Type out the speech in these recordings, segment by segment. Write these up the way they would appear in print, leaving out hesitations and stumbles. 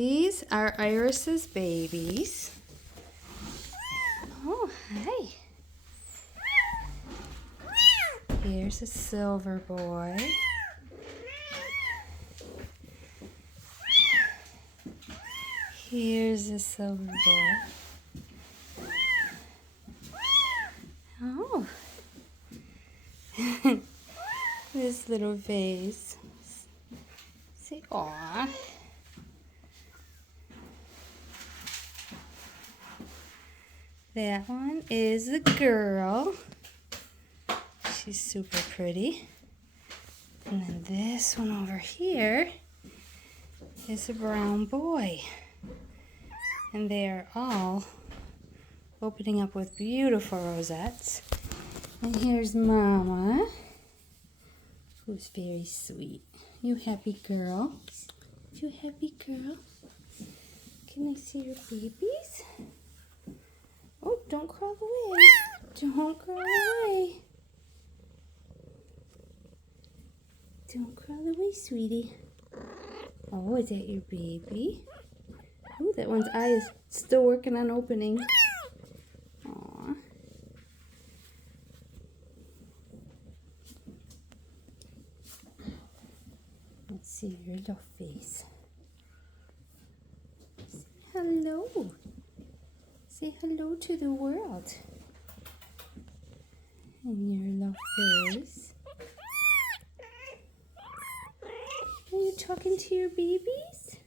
These are Iris's babies. Oh, hi. Here's a silver boy. Here's a silver boy. Oh. This little vase. Say, aw. That one is a girl. She's super pretty. And then this one over here is a brown boy. And they are all opening up with beautiful rosettes. And here's Mama, who's very sweet. You happy girl? You happy girl? Can I see your babies? Oh, don't crawl away. Don't crawl away. Don't crawl away, sweetie. Oh, is that your baby? Oh, that one's eye is still working on opening. Aw. Let's see your little face. Say hello. Say hello to the world. And your little face. Are you talking to your babies?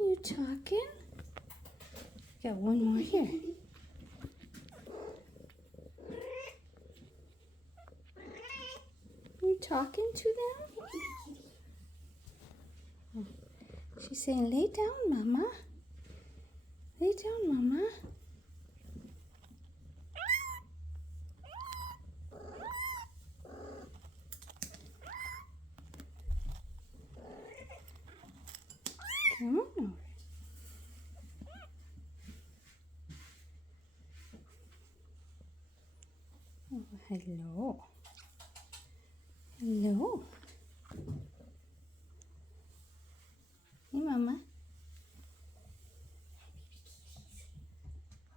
Are you talking? Got one more here. Are you talking to them? Oh, she's saying, lay down, Mama. Lay down, Mama. Come on over. Oh, hello. Hello.